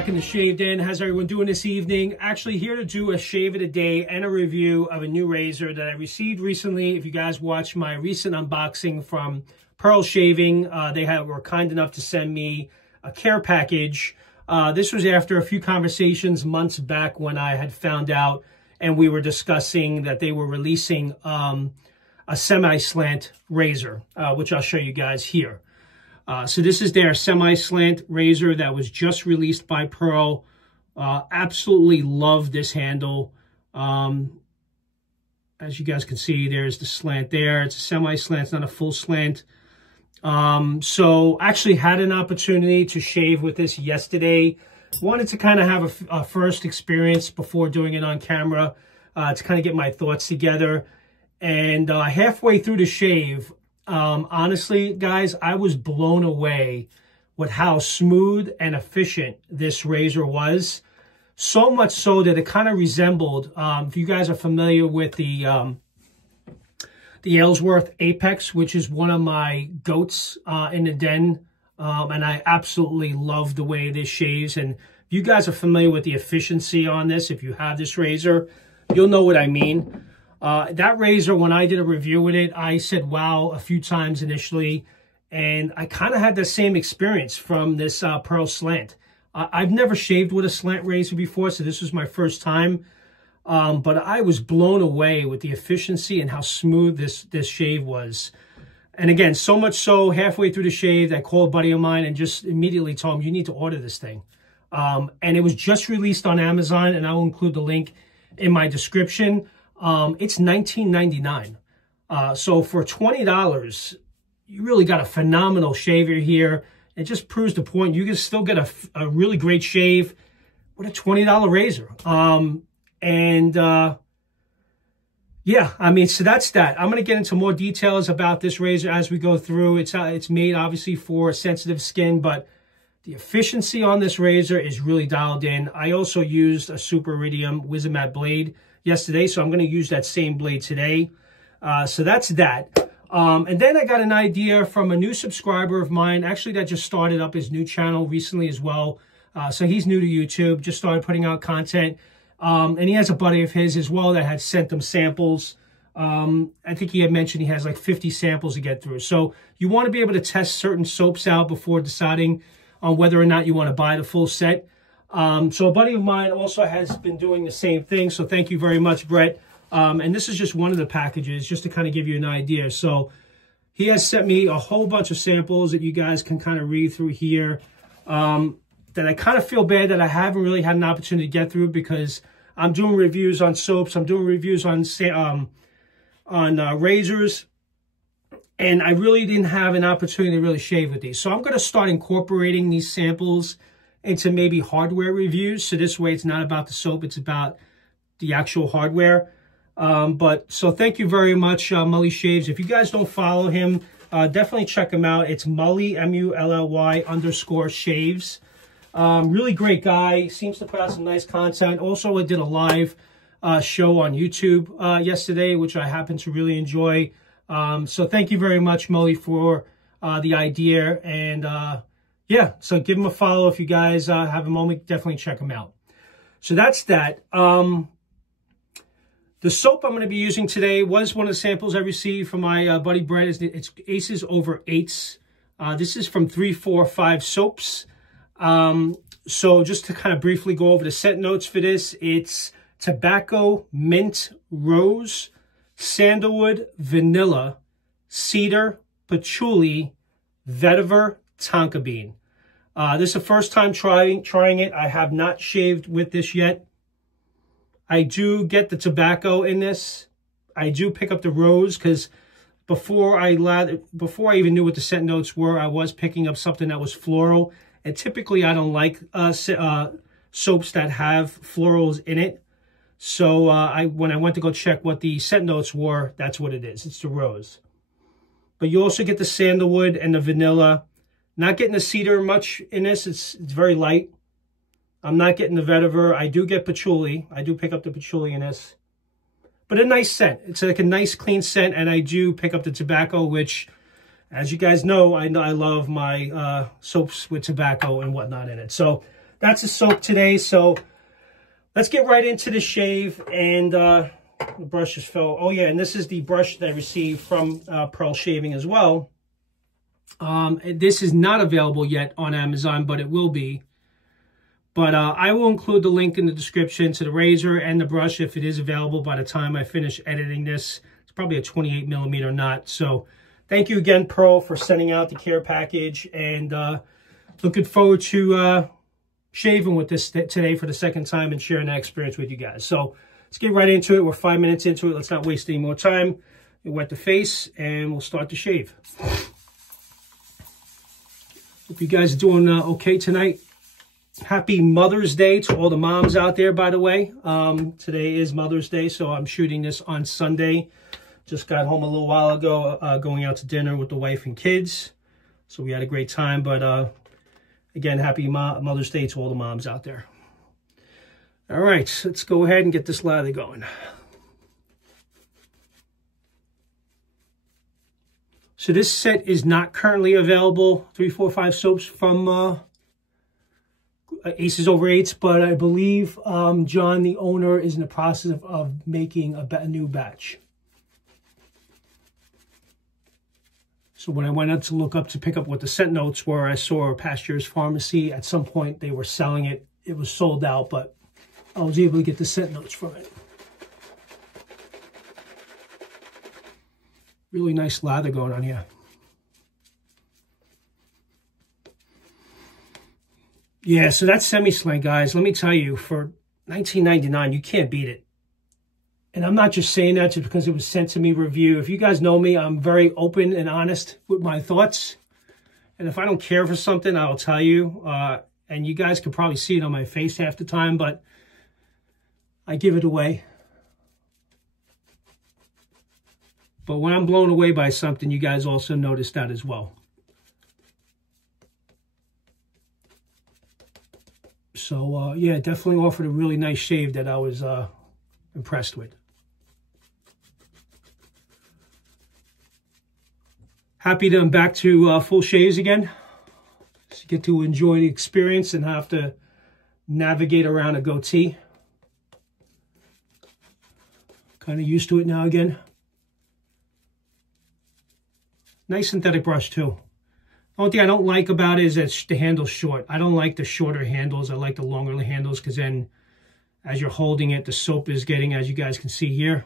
back in the shaved in. How's everyone doing this evening? Actually here to do a shave of the day and a review of a new razor that I received recently. If you guys watched my recent unboxing from Pearl Shaving, they were kind enough to send me a care package. This was after a few conversations months back when I had found out and we were discussing that they were releasing a semi-slant razor, which I'll show you guys here. So this is their semi-slant razor that was just released by Pearl. Absolutely love this handle. As you guys can see, there's the slant there. It's a semi-slant, it's not a full slant. So actually had an opportunity to shave with this yesterday. Wanted to kind of have a first experience before doing it on camera to kind of get my thoughts together. And halfway through the shave, honestly, guys, I was blown away with how smooth and efficient this razor was. So much so that it kind of resembled, if you guys are familiar with the Ellsworth Apex, which is one of my goats in the den. And I absolutely love the way this shaves. And if you guys are familiar with the efficiency on this, if you have this razor, you'll know what I mean. That razor, when I did a review with it, I said wow a few times initially, and I kind of had the same experience from this Pearl Slant. I've never shaved with a slant razor before, so this was my first time, but I was blown away with the efficiency and how smooth this shave was. And again, so much so, halfway through the shave, I called a buddy of mine and just immediately told him, you need to order this thing. And it was just released on Amazon, and I'll include the link in my description. It's $19.99. So for $20, you really got a phenomenal shaver here. It just proves the point. You can still get a really great shave with a $20 razor. Yeah, I mean, so that's that. I'm going to get into more details about this razor as we go through. It's made obviously for sensitive skin, but the efficiency on this razor is really dialed in. I also used a Super Iridium Wizamat blade yesterday, so I'm going to use that same blade today. So that's that. And then I got an idea from a new subscriber of mine, actually that just started up his new channel recently as well. So he's new to YouTube, just started putting out content. And he has a buddy of his as well that had sent them samples. I think he had mentioned he has like 50 samples to get through. So you want to be able to test certain soaps out before deciding on whether or not you want to buy the full set. So a buddy of mine also has been doing the same thing. So thank you very much, Brett. And this is just one of the packages just to kind of give you an idea. So he has sent me a whole bunch of samples that you guys can kind of read through here. That I kind of feel bad that I haven't really had an opportunity to get through because I'm doing reviews on soaps. I'm doing reviews on razors. And I really didn't have an opportunity to really shave with these. So I'm going to start incorporating these samples into maybe hardware reviews. So this way it's not about the soap, it's about the actual hardware. So thank you very much, Mully Shaves. If you guys don't follow him, definitely check him out. It's Mully, M-U-L-L-Y _shaves. Really great guy. Seems to put out some nice content. Also, I did a live show on YouTube yesterday, which I happen to really enjoy. So thank you very much, Mully, for the idea. And yeah, so give him a follow if you guys have a moment. Definitely check him out. So that's that. The soap I'm going to be using today was one of the samples I received from my buddy Brett. It's Aces Over 8s. This is from 345 Soaps. So just to kind of briefly go over the scent notes for this, it's tobacco, mint, rose, sandalwood, vanilla, cedar, patchouli, vetiver, tonka bean. This is the first time trying it. I have not shaved with this yet. I do get the tobacco in this. I do pick up the rose because before I even knew what the scent notes were, I was picking up something that was floral. And typically I don't like soaps that have florals in it. So when I went to go check what the scent notes were, that's what it is. It's the rose. But you also get the sandalwood and the vanilla. Not getting the cedar much in this. It's very light. I'm not getting the vetiver. I do get patchouli. I do pick up the patchouli in this. But a nice scent. It's like a nice clean scent. And I do pick up the tobacco, which, as you guys know, I love my soaps with tobacco and whatnot in it. So that's a soap today. So let's get right into the shave. And the brush just fell. Oh yeah, and this is the brush that I received from Pearl Shaving as well. This is not available yet on Amazon, but it will be. But I will include the link in the description to the razor and the brush if it is available by the time I finish editing this. It's probably a 28mm knot. So thank you again, Pearl, for sending out the care package. And looking forward to shaving with this today for the second time and sharing that experience with you guys. So let's get right into it. We're 5 minutes into it. Let's not waste any more time. You wet the face and we'll start the shave. Hope you guys are doing okay tonight. Happy Mother's Day to all the moms out there, by the way. Today is Mother's Day, so I'm shooting this on Sunday. Just got home a little while ago, going out to dinner with the wife and kids. So we had a great time. But again, happy Mother's Day to all the moms out there. All right, let's go ahead and get this lather going. So this set is not currently available, 345 soaps from Aces Over Eights, but I believe John, the owner, is in the process of making a new batch. So when I went up to look up to pick up what the scent notes were, I saw Pasteur's Pharmacy. At some point, they were selling it. It was sold out, but I was able to get the scent notes from it. Really nice lather going on here. Yeah, so that's semi-slant, guys. Let me tell you, for $19.99, you can't beat it. And I'm not just saying that just because it was sent to me review. If you guys know me, I'm very open and honest with my thoughts. And if I don't care for something, I'll tell you. And you guys can probably see it on my face half the time, but I give it away. But when I'm blown away by something, you guys also notice that as well. So, yeah, definitely offered a really nice shave that I was impressed with. Happy that I'm back to full shaves again. Just get to enjoy the experience and have to navigate around a goatee. Kind of used to it now again. Nice synthetic brush, too. The only thing I don't like about it is that the handle's short. I don't like the shorter handles. I like the longer handles because then as you're holding it, the soap is getting, as you guys can see here.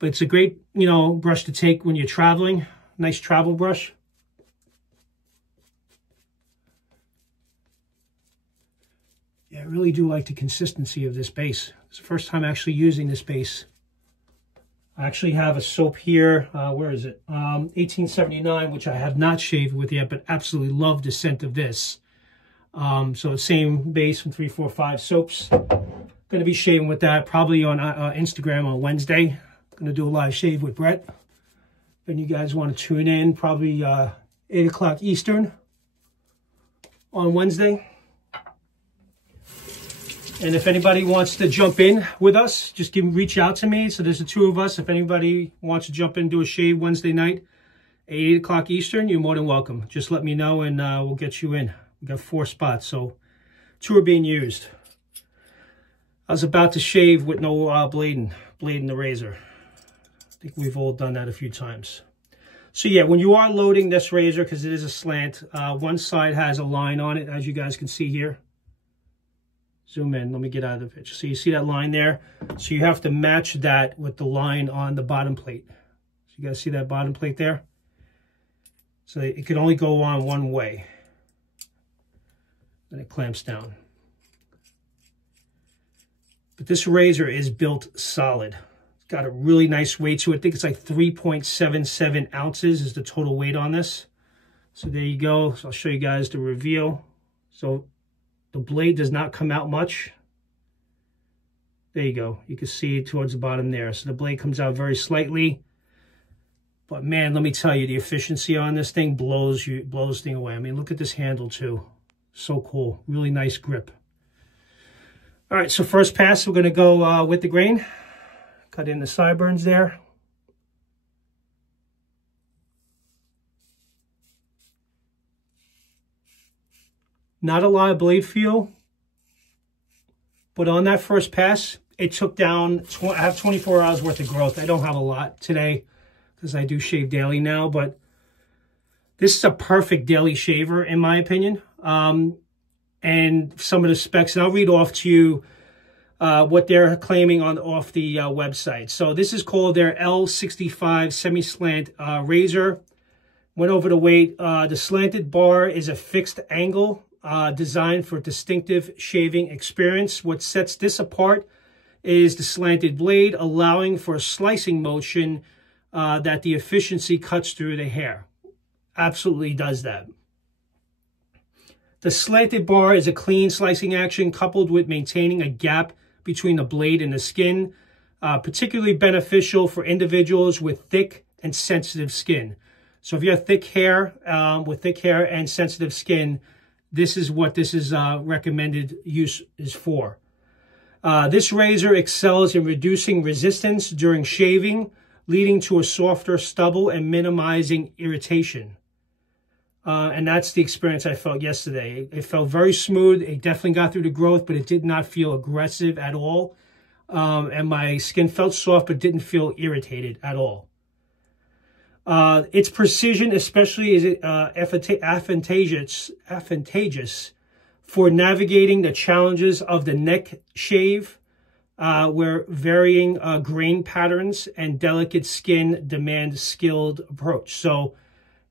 But it's a great, you know, brush to take when you're traveling. Nice travel brush. Yeah, I really do like the consistency of this base. It's the first time actually using this base. I actually have a soap here, where is it? 1879, which I have not shaved with yet, but absolutely love the scent of this. So the same base from 345 soaps. Going to be shaving with that probably on Instagram on Wednesday. Going to do a live shave with Brett. Then you guys want to tune in, probably 8 o'clock Eastern on Wednesday. And if anybody wants to jump in with us, just reach out to me. So there's the two of us. If anybody wants to jump in and do a shave Wednesday night at 8 o'clock Eastern, you're more than welcome. Just let me know and we'll get you in. We got 4 spots, so 2 are being used. I was about to shave with no blading the razor. I think we've all done that a few times. So yeah, when you are loading this razor, because it is a slant, one side has a line on it, as you guys can see here. Zoom in, let me get out of the picture. So you see that line there? So you have to match that with the line on the bottom plate. So you guys see that bottom plate there? So it can only go on one way. Then it clamps down. But this razor is built solid. It's got a really nice weight to it. I think it's like 3.77 ounces is the total weight on this. So there you go. So I'll show you guys the reveal. So the blade does not come out much. There you go. You can see it towards the bottom there. So the blade comes out very slightly. But man, let me tell you, the efficiency on this thing blows the thing away. I mean, look at this handle too. So cool. Really nice grip. All right, so first pass, we're going to go with the grain. Cut in the sideburns there. Not a lot of blade feel, but on that first pass, it took down, I have 24 hours worth of growth. I don't have a lot today because I do shave daily now, but this is a perfect daily shaver in my opinion. And some of the specs, and I'll read off to you what they're claiming off the website. So this is called their L65 semi-slant razor. Went over the weight. The slanted bar is a fixed angle designed for distinctive shaving experience. What sets this apart is the slanted blade, allowing for a slicing motion that the efficiency cuts through the hair. Absolutely does that. The slanted bar is a clean slicing action coupled with maintaining a gap between the blade and the skin, particularly beneficial for individuals with thick and sensitive skin. So if you have thick hair, with thick hair and sensitive skin, this is what this is recommended use is for. This razor excels in reducing resistance during shaving, leading to a softer stubble and minimizing irritation. And that's the experience I felt yesterday. It felt very smooth. It definitely got through the growth, but it did not feel aggressive at all. And my skin felt soft, but didn't feel irritated at all. Its precision especially is advantageous for navigating the challenges of the neck shave, where varying grain patterns and delicate skin demand skilled approach. So,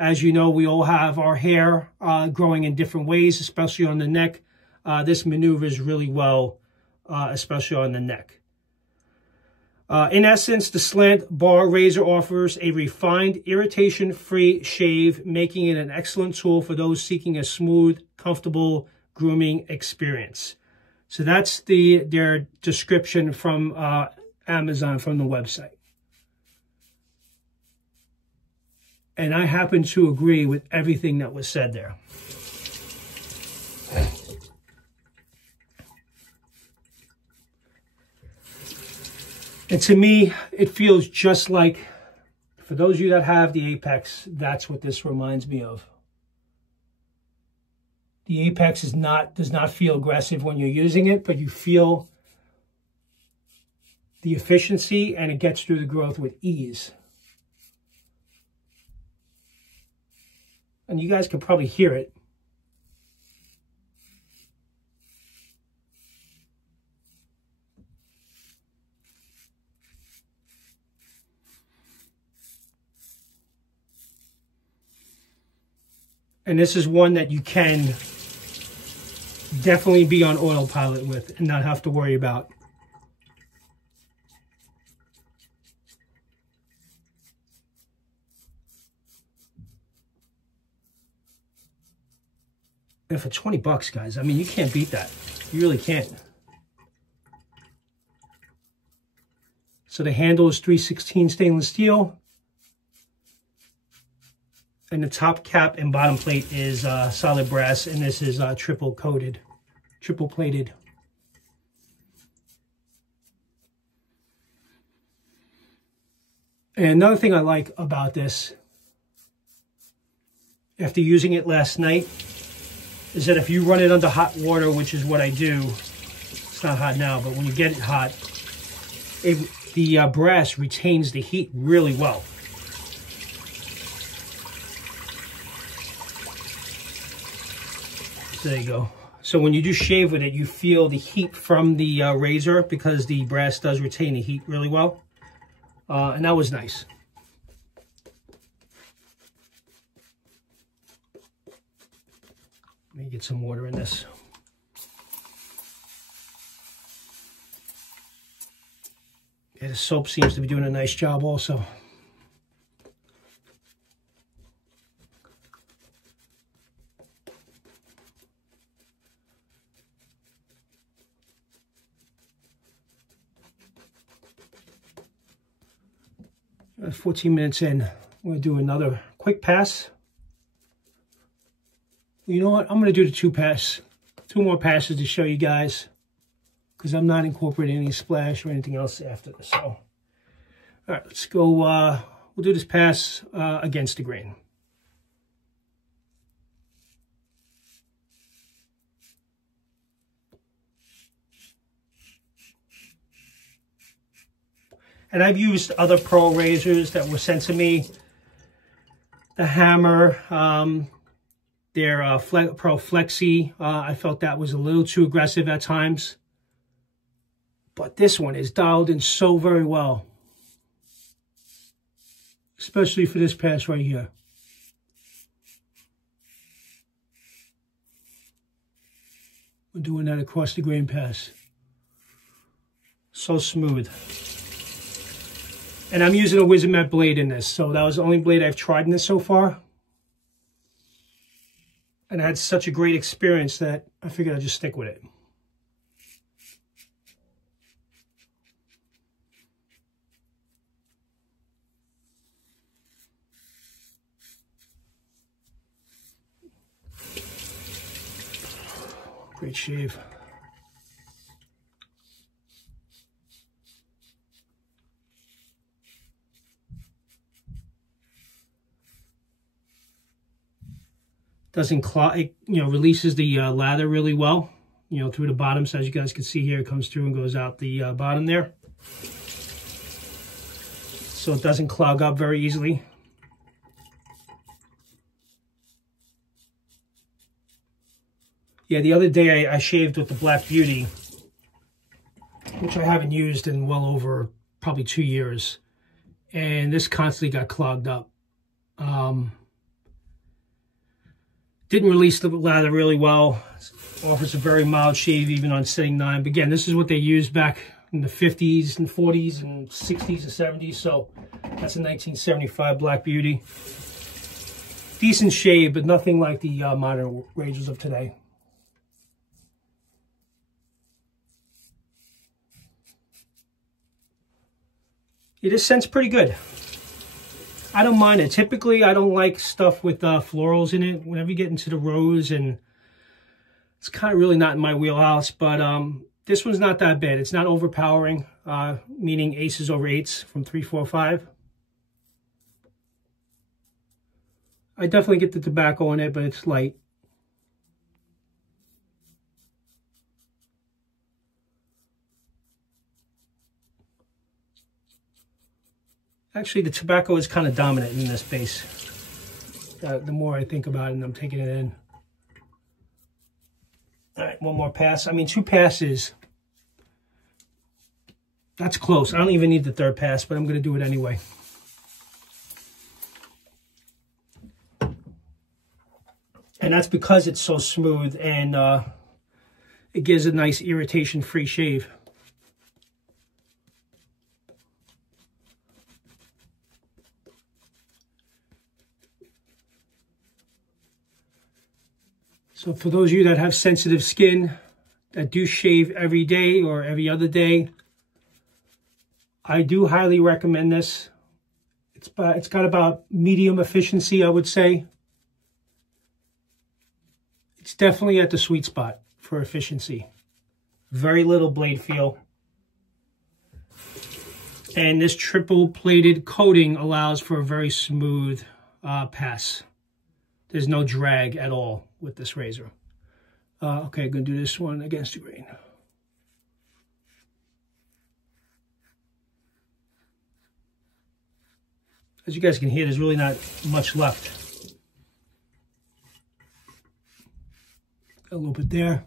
as you know, we all have our hair growing in different ways, especially on the neck. This maneuvers really well, especially on the neck. In essence, the Slant Bar Razor offers a refined, irritation-free shave, making it an excellent tool for those seeking a smooth, comfortable grooming experience. So that's their description from Amazon, from the website. And I happen to agree with everything that was said there. And to me, it feels just like, for those of you that have the Apex, that's what this reminds me of. The Apex does not feel aggressive when you're using it, but you feel the efficiency and it gets through the growth with ease. And you guys can probably hear it. And this is one that you can definitely be on autopilot with and not have to worry about. And for 20 bucks, guys, I mean, you can't beat that. You really can't. So the handle is 316 stainless steel. And the top cap and bottom plate is solid brass. And this is triple plated. And another thing I like about this, after using it last night, is that if you run it under hot water, which is what I do, it's not hot now, but when you get it hot, the brass retains the heat really well. So there you go. So when you do shave with it, you feel the heat from the razor because the brass does retain the heat really well. And that was nice. Let me get some water in this. Yeah, the soap seems to be doing a nice job also. About 14 minutes in, I'm going to do another quick pass. You know what? I'm going to do the two more passes to show you guys, because I'm not incorporating any splash or anything else after this. So, all right, let's go. We'll do this pass against the grain. And I've used other Pearl razors that were sent to me. The Hammer, their Pearl Flexi, I felt that was a little too aggressive at times. But this one is dialed in so very well. Especially for this pass right here. We're doing that across the grain pass. So smooth. And I'm using a Wizard blade in this, so that was the only blade I've tried in this so far. And I had such a great experience that I figured I'd just stick with it. Great shave. Doesn't clog, it, releases the lather really well, through the bottom. So as you guys can see here, it comes through and goes out the bottom there. So it doesn't clog up very easily. Yeah, the other day I shaved with the Black Beauty, which I haven't used in well over probably 2 years. And this constantly got clogged up. Didn't release the lather really well. Offers a very mild shave even on setting 9. But again, this is what they used back in the 50s and 40s and 60s and 70s. So that's a 1975 Black Beauty. Decent shave, but nothing like the modern razors of today. Yeah, this scent's pretty good. I don't mind it. Typically, I don't like stuff with florals in it. Whenever you get into the rose, and it's kind of really not in my wheelhouse. But this one's not that bad. It's not overpowering, meaning aces over 8s from 3, 4, 5. I definitely get the tobacco in it, but it's light. Actually, the tobacco is kind of dominant in this base. The more I think about it, and I'm taking it in. All right, one more pass. I mean, 2 passes. That's close. I don't even need the 3rd pass, but I'm going to do it anyway. And that's because it's so smooth, and it gives a nice irritation-free shave. So for those of you that have sensitive skin, that do shave every day or every other day, I do highly recommend this. It's got about medium efficiency, I would say. It's definitely at the sweet spot for efficiency. Very little blade feel. And this triple plated coating allows for a very smooth pass. There's no drag at all with this razor. Okay, I'm going to do this one against the grain. As you guys can hear, there's really not much left. Got a little bit there.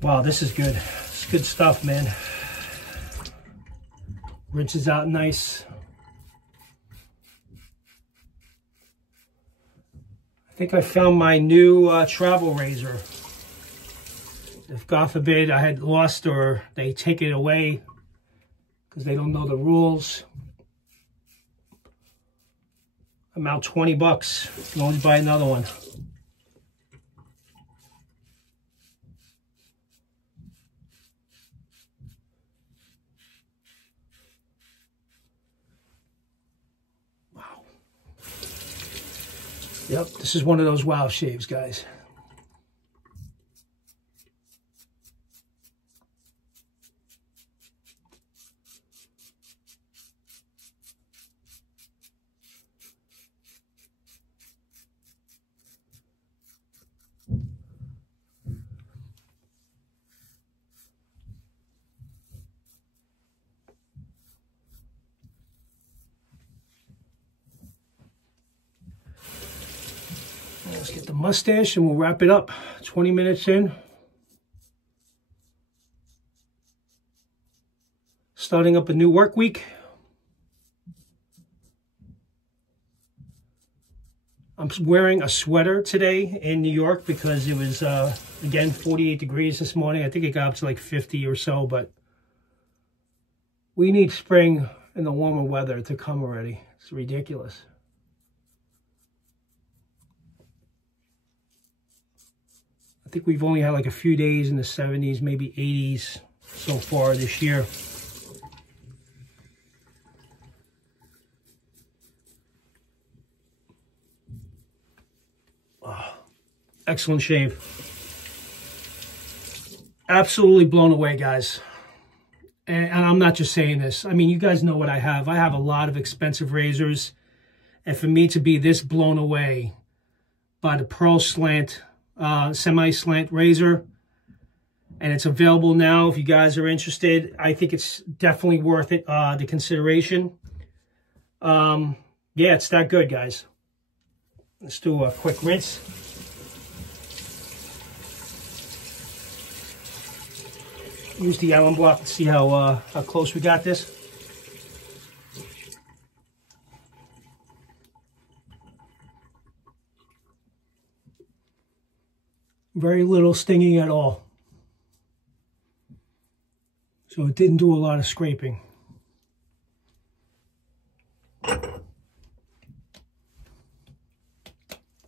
Wow, this is good. It's good stuff, man. Rinses out nice. I think I found my new travel razor. If God forbid I had lost or they take it away because they don't know the rules, I'm out $20. You can always buy another one. Yep, this is one of those wow shaves, guys. Let's get the mustache and we'll wrap it up. 20 minutes in. Starting up a new work week. I'm wearing a sweater today in New York because it was, again, 48 degrees this morning. I think it got up to like 50 or so, but we need spring and the warmer weather to come already. It's ridiculous. I think we've only had like a few days in the 70s, maybe 80s so far this year. Oh, excellent shave. Absolutely blown away, guys. And I'm not just saying this. I mean, you guys know what I have. I have a lot of expensive razors. And for me to be this blown away by the Pearl Slant, semi-slant razor, and it's available now if you guys are interested, I think it's definitely worth it, the consideration. Yeah, it's that good, guys. Let's do a quick rinse. Use the Allen block to see how close we got this. Very little stinging at all. So it didn't do a lot of scraping.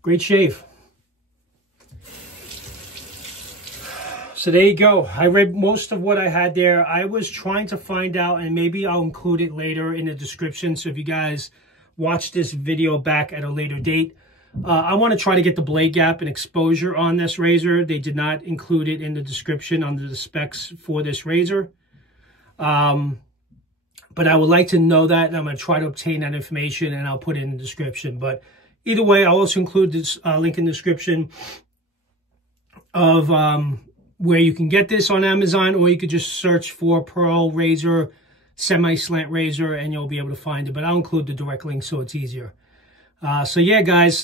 Great shave. So there you go. I read most of what I had there. I was trying to find out, and maybe I'll include it later in the description. So if you guys watch this video back at a later date, I want to try to get the blade gap and exposure on this razor. They did not include it in the description under the specs for this razor. But I would like to know that, and I'm going to try to obtain that information, and I'll put it in the description. But either way, I'll also include this link in the description of where you can get this on Amazon, or you could just search for Pearl razor, semi-slant razor, and you'll be able to find it. But I'll include the direct link so it's easier. So yeah, guys,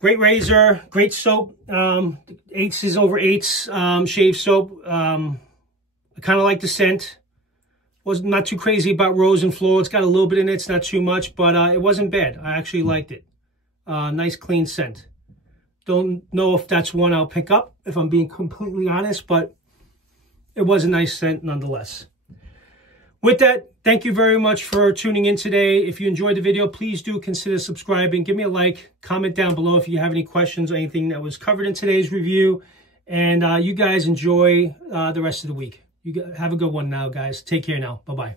great razor, great soap. 8s is over 8s shave soap. I kind of like the scent. Was not too crazy about rose and floral. It's got a little bit in it. It's not too much, but it wasn't bad. I actually liked it. Nice, clean scent. Don't know if that's one I'll pick up, if I'm being completely honest, but it was a nice scent nonetheless. With that, thank you very much for tuning in today. If you enjoyed the video, please do consider subscribing. Give me a like. Comment down below if you have any questions or anything that was covered in today's review. And you guys enjoy the rest of the week. You have a good one now, guys. Take care now. Bye-bye.